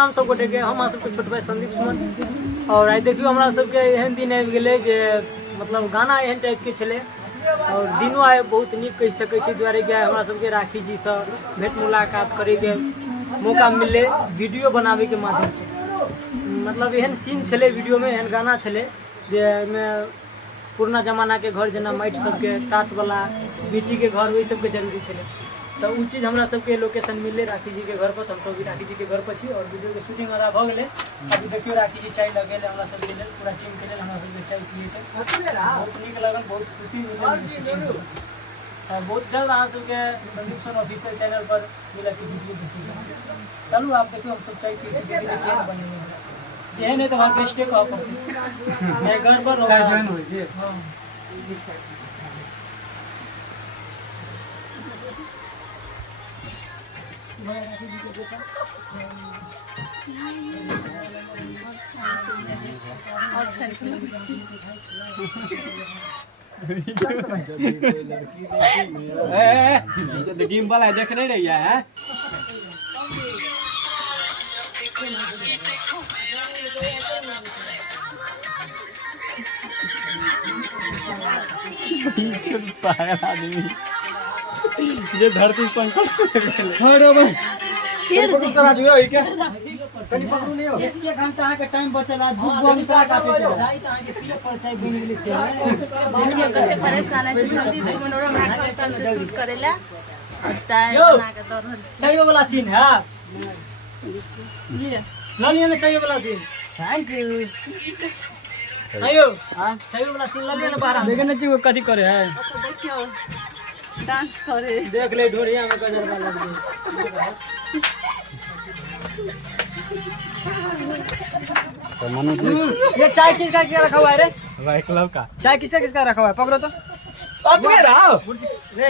प्रणाम सब गोटे के। हम सबके छोट भाई संदीप सुमन। और आई देखियो हमरा सबके एहन दिन आबि गेलै जे मतलब गाना एहन टाइप के छलै और दिनो आइ बहुत नीक कहि सकै छी, दुआरे कि हमरा सबके राखी जी से भेंट मुलाकात करे के मौका मिलले वीडियो बनावे के माध्यम से। मतलब एहन सीन छलै वीडियो में, एहन गाना छलै जे में पुरना जमाना के घर जना माटि सबके टाट वाला मिट्टी के घर वही सबके जरूरी छलै। तो उ चीज हमरा सबके लोकेशन मिलले राखी जी के घर पर। हम सब भी राखी जी के घर पर छी और वीडियो के शूटिंग आधा भ गेलै। अभी देखियो राखी जी चाय लगेले हमरा सब के लेल, पूरा टीम के लेल हमरा सब के चाय पिए के बहुत नीक लागल, बहुत खुशी मिलल। और बहुत जल्द अहाँ सबके संदीप सन ऑफिशियल चैनल पर मिला के वीडियो देखिएगा। चलू आप देखियो हम सब चाय पिए छी, देखिए केहन बनेने है। एहन है तो हर गेस्ट के कह पर चाय घर पर चाय जॉइन होई जे। हां गिम्बल है, देख नहीं रही है। पागल आदमी ये धरती पंकज करा दियो क्या कनी पकड़ू नहीं हो। 1 घंटा के टाइम बचल है, भूख बहुत काटे के चाय त आके पिए पर चाय बन गेली से देखिए कते परेशान है संदीप सुमन और हमरा कंटेंट से शूट करेला और चाय बना के दर चाय वाला सीन है ये लालिया ने चाय वाला सीन। Thank you. आयो हां चाय वाला सीन लालिया ने बाहर देखे न चाहिए कथी करे है। देखियो डांस करे, देख ले ढोरिया में गजरवा लग गई। तो मनु जी ये चाय किसका क्या रखा हुआ है रे? वैकलव का चाय किसका किसका रखा हुआ है? पकड़ो तो अब मेरा रे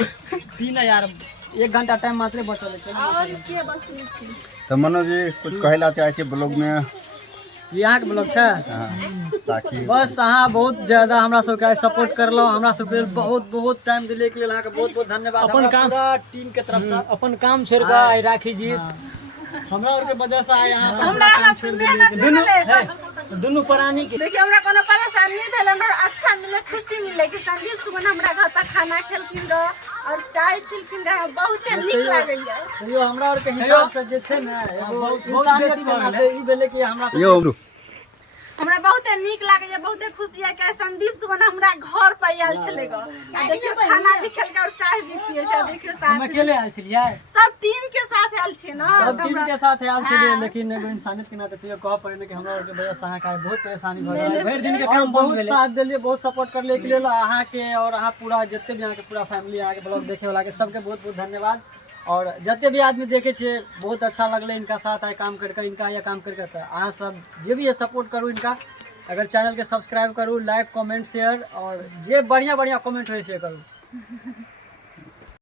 पीना यार, 1 घंटा टाइम मात्र बचल है। और के बचनी छी। तो मनोज जी कुछ कहला चाहे छे ब्लॉग में? ये यहाँ के ब्लॉग छै ताकि बस अहाँ बहुत ज्यादा हमरा सबके सपोर्ट करलो, हमरा सबके बहुत बहुत टाइम दिले के लिए अहाँ के बहुत बहुत धन्यवाद। अपन काम पूरा टीम के तरफ से अपन काम छोड़ के आई राखी जी हमरा और के वजह से आए यहाँ हमरा काम छोड़ दिले दुनू प्राणी के। देखिए हमरा कोनो परेशानी नहीं भेल, हमरा अच्छा मिले, खुशी मिले कि संदीप सुमन हमरा घर पर खाना खेलखिन ग और चाय पीलखिन ग, बहुत नीक लागैया। यो हमरा और के हिसाब से जे छै ने बहुत इंसानियत के नाते ई भेले कि हमरा यो हमरा बहुत नीक लागैया, बहुत खुशी है कि संदीप सुमन हमरा घर पर आयल छले ग। देखियो खाना भी खेल के और चाय भी पिए छै। देखियो साथ हम अकेले आयल छलियै, सब टीम के साथ आयल छी ना, सब टीम के साथ आयल छलियै। लेकिन एगो इंसानियत के नाते तो कह पड़े कि हमरा और के वजह से अहाँ का बहुत परेशानी भ रहल है। भरि दिन के काम बहुत साथ देलिए, बहुत सपोर्ट करले के लेल अहाँ के और अहाँ पूरा जत्ते भी अहाँ के पूरा फैमिली अहाँ के ब्लॉग देखे वाला के सबके बहुत बहुत धन्यवाद। और जत्ते भी आदमी देखे छे बहुत अच्छा लगले इनका साथ आए काम करके, इनका ये काम करके। अहाँ सब जे भी ये सपोर्ट करू इनका, अगर चैनल के सब्सक्राइब करू, लाइक कमेंट शेयर और जे बढ़िया बढ़िया कमेंट हो से करू।